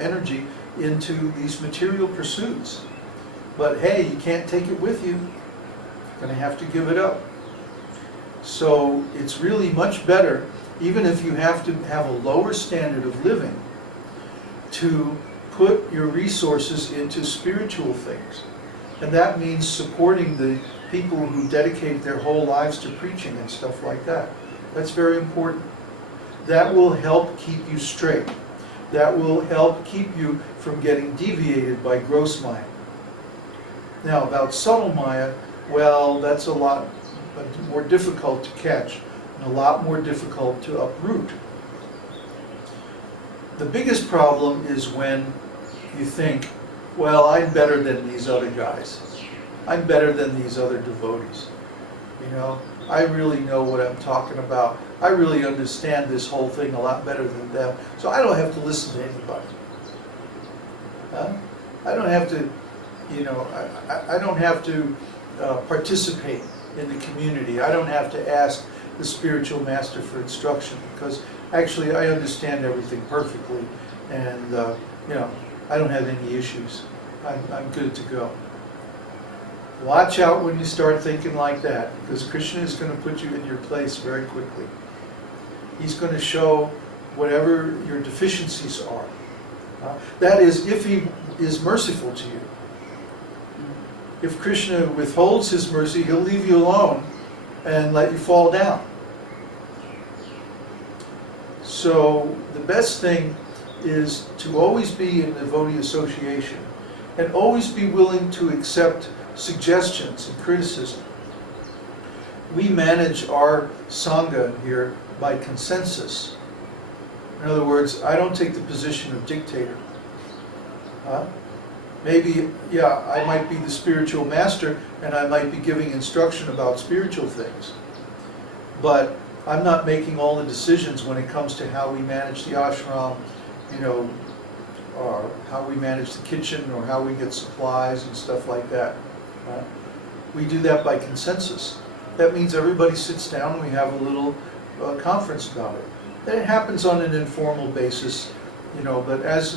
energy into these material pursuits. But hey, you can't take it with you. You're going to have to give it up. So it's really much better, even if you have to have a lower standard of living, to put your resources into spiritual things. And that means supporting the people who dedicate their whole lives to preaching and stuff like that. That's very important. That will help keep you straight. That will help keep you from getting deviated by gross Maya. Now, about subtle Maya, well, that's a lot more difficult to catch and a lot more difficult to uproot. The biggest problem is when you think, well, I'm better than these other guys. I'm better than these other devotees. You know, I really know what I'm talking about. I really understand this whole thing a lot better than them, so I don't have to listen to anybody. I don't have to, you know, I don't have to participate in the community. I don't have to ask the spiritual master for instruction, because actually I understand everything perfectly, and you know, I don't have any issues. I'm good to go. Watch out when you start thinking like that, because Krishna is going to put you in your place very quickly. He's going to show whatever your deficiencies are. That is, if he is merciful to you. If Krishna withholds his mercy, he'll leave you alone and let you fall down. So the best thing is to always be in devotee association and always be willing to accept suggestions and criticism. We manage our Sangha here by consensus. In other words, I don't take the position of dictator. Maybe, yeah, I might be the spiritual master and I might be giving instruction about spiritual things. But I'm not making all the decisions when it comes to how we manage the ashram, you know, or how we manage the kitchen, or how we get supplies and stuff like that. We do that by consensus. That means everybody sits down and we have a little conference about it. And it happens on an informal basis, you know, but as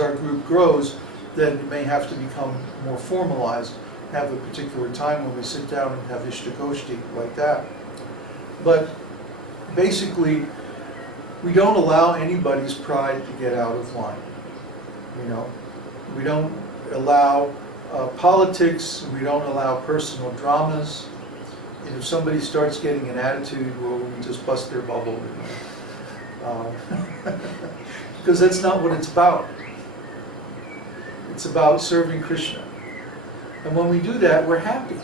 our group grows, then it may have to become more formalized, have a particular time when we sit down and have Ishtagoshti like that. But basically, we don't allow anybody's pride to get out of line. You know, we don't allow politics, we don't allow personal dramas. And if somebody starts getting an attitude, well, we just bust their bubble. Because that's not what it's about. It's about serving Krishna. And when we do that, we're happy.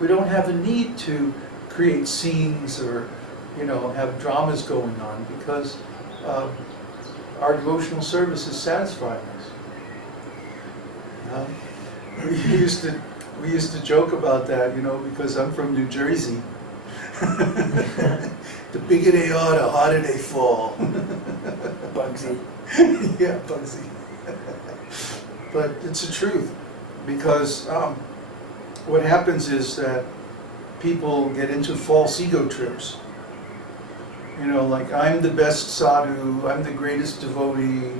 We don't have a need to create scenes or, you know, have dramas going on, because our devotional service is satisfying us. We used to joke about that, you know, because I'm from New Jersey. The bigger they are, the harder they fall. Bugsy. Yeah, Bugsy. But it's the truth, because what happens is that people get into false ego trips. You know, like, I'm the best sadhu, I'm the greatest devotee,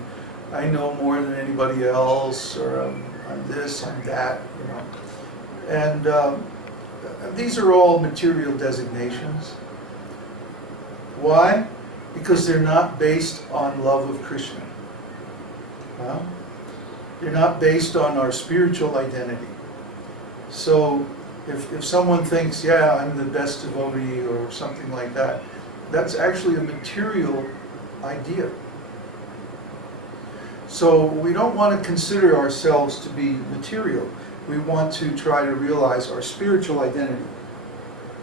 I know more than anybody else, or I'm this, I'm that, you know. And these are all material designations. Why? Because they're not based on love of Krishna. They're not based on our spiritual identity. So if someone thinks, yeah, I'm the best devotee or something like that, that's actually a material idea. So we don't want to consider ourselves to be material. We want to try to realize our spiritual identity.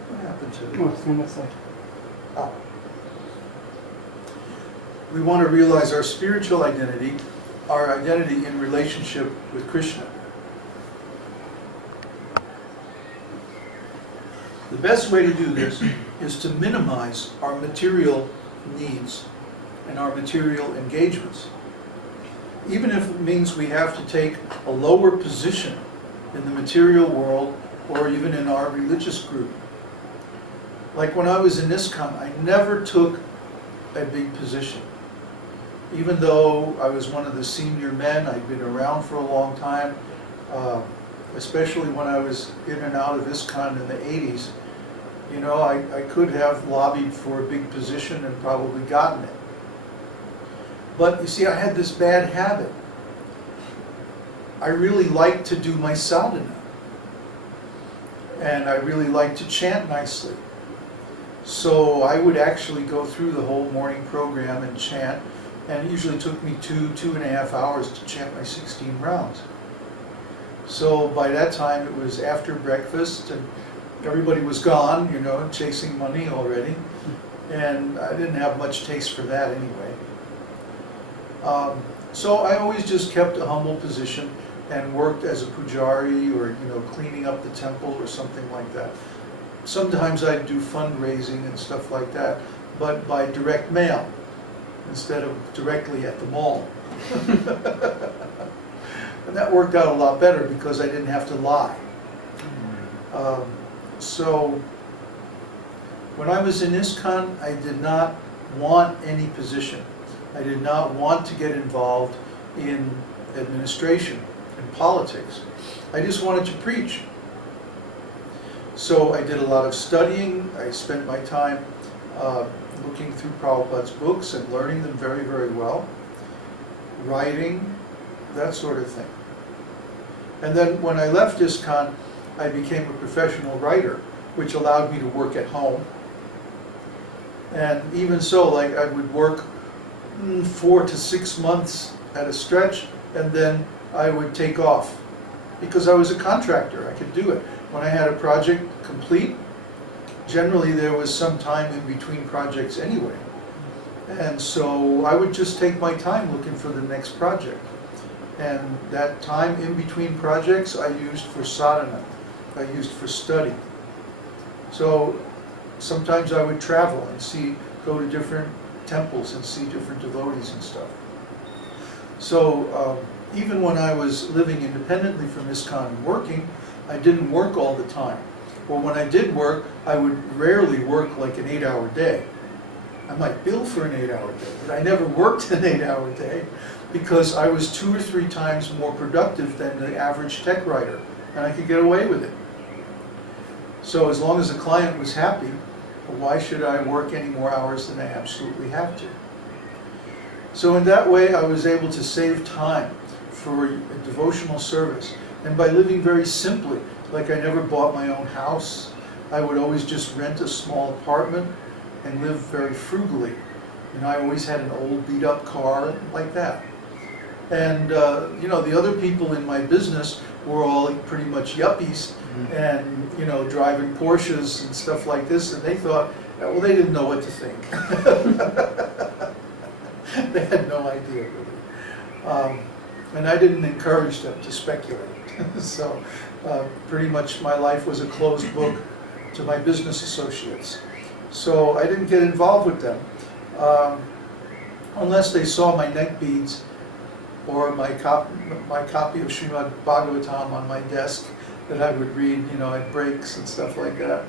What happened to it? We want to realize our spiritual identity, our identity in relationship with Krishna. The best way to do this is to minimize our material needs and our material engagements. Even if it means we have to take a lower position in the material world, or even in our religious group. Like when I was in ISKCON, I never took a big position. even though I was one of the senior men, I'd been around for a long time, especially when I was in and out of ISKCON in the 80s, you know, I could have lobbied for a big position and probably gotten it. But you see, I had this bad habit. I really liked to do my sadhana. And I really liked to chant nicely. So I would actually go through the whole morning program and chant, and it usually took me 2.5 hours to chant my 16 rounds. So by that time it was after breakfast and everybody was gone, you know, chasing money already, and I didn't have much taste for that anyway. So I always just kept a humble position and worked as a pujari or, you know, cleaning up the temple or something like that. Sometimes I'd do fundraising and stuff like that, but by direct mail instead of directly at the mall. And that worked out a lot better because I didn't have to lie. So when I was in ISKCON, I did not want any position. I did not want to get involved in administration and politics. I just wanted to preach. So I did a lot of studying. I spent my time looking through Prabhupada's books and learning them very, very well. Writing, that sort of thing. And then when I left ISKCON, I became a professional writer, which allowed me to work at home. And even so, like, I would work 4 to 6 months at a stretch, and then I would take off. Because I was a contractor, I could do it. When I had a project complete, generally there was some time in between projects anyway. And so I would just take my time looking for the next project. And that time in between projects I used for sadhana, I used for study. So sometimes I would travel and go to different temples and see different devotees and stuff. So even when I was living independently from ISKCON and working, I didn't work all the time. Or when I did work, I would rarely work like an 8-hour day. I might bill for an 8-hour day, but I never worked an 8-hour day because I was 2 or 3 times more productive than the average tech writer, and I could get away with it. So as long as the client was happy, why should I work any more hours than I absolutely have to? So in that way, I was able to save time for a devotional service. And by living very simply, like I never bought my own house, I would always just rent a small apartment and live very frugally. You know, I always had an old beat-up car like that. And you know, the other people in my business were all pretty much yuppies and, you know, driving Porsches and stuff like this, and they thought, well, they didn't know what to think. They had no idea, really. And I didn't encourage them to speculate. So pretty much my life was a closed book to my business associates. So I didn't get involved with them unless they saw my neck beads or my copy of Srimad Bhagavatam on my desk that I would read, you know, at breaks and stuff like that.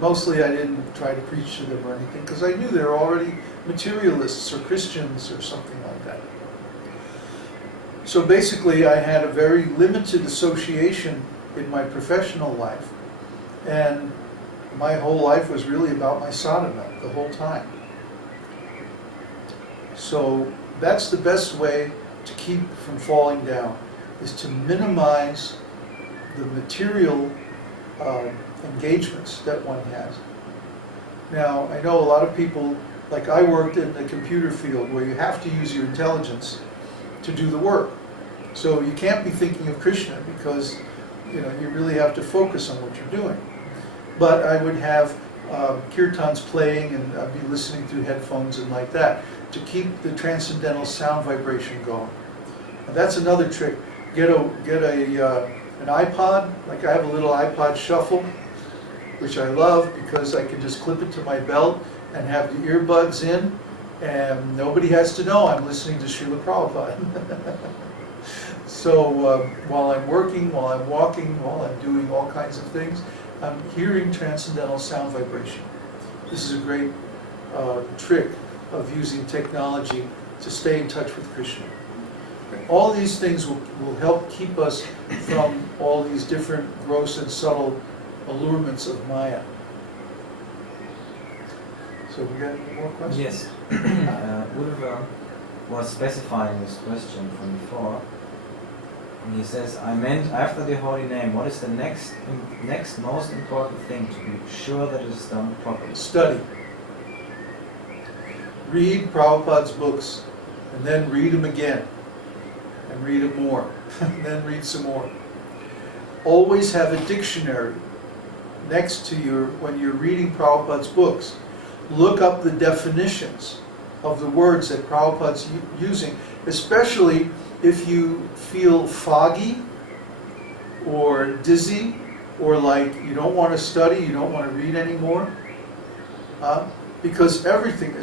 Mostly I didn't try to preach to them or anything because I knew they were already materialists or Christians or something like that. So basically I had a very limited association in my professional life, and my whole life was really about my sadhana the whole time. So that's the best way to keep from falling down, is to minimize the material engagements that one has. Now, I know a lot of people, like I worked in the computer field where you have to use your intelligence to do the work. So you can't be thinking of Krishna because, you know, you really have to focus on what you're doing. But I would have kirtans playing and I'd be listening through headphones and like that to keep the transcendental sound vibration going. And that's another trick. Get an iPod, like I have a little iPod shuffle, which I love because I can just clip it to my belt and have the earbuds in, and nobody has to know I'm listening to Srila Prabhupada. So while I'm working, while I'm walking, while I'm doing all kinds of things, I'm hearing transcendental sound vibration. This is a great trick of using technology to stay in touch with Krishna. All these things will help keep us from all these different gross and subtle allurements of Maya. So we got any more questions? Yes. Ulver was specifying this question from before. And he says, I meant after the holy name, what is the next most important thing to be sure that it is done properly? Study. Read Prabhupada's books, and then read them again, and read them more, and then read some more. Always have a dictionary next to when you're reading Prabhupada's books. Look up the definitions of the words that Prabhupada's using, especially if you feel foggy or dizzy or like you don't want to study, you don't want to read anymore. Because everything,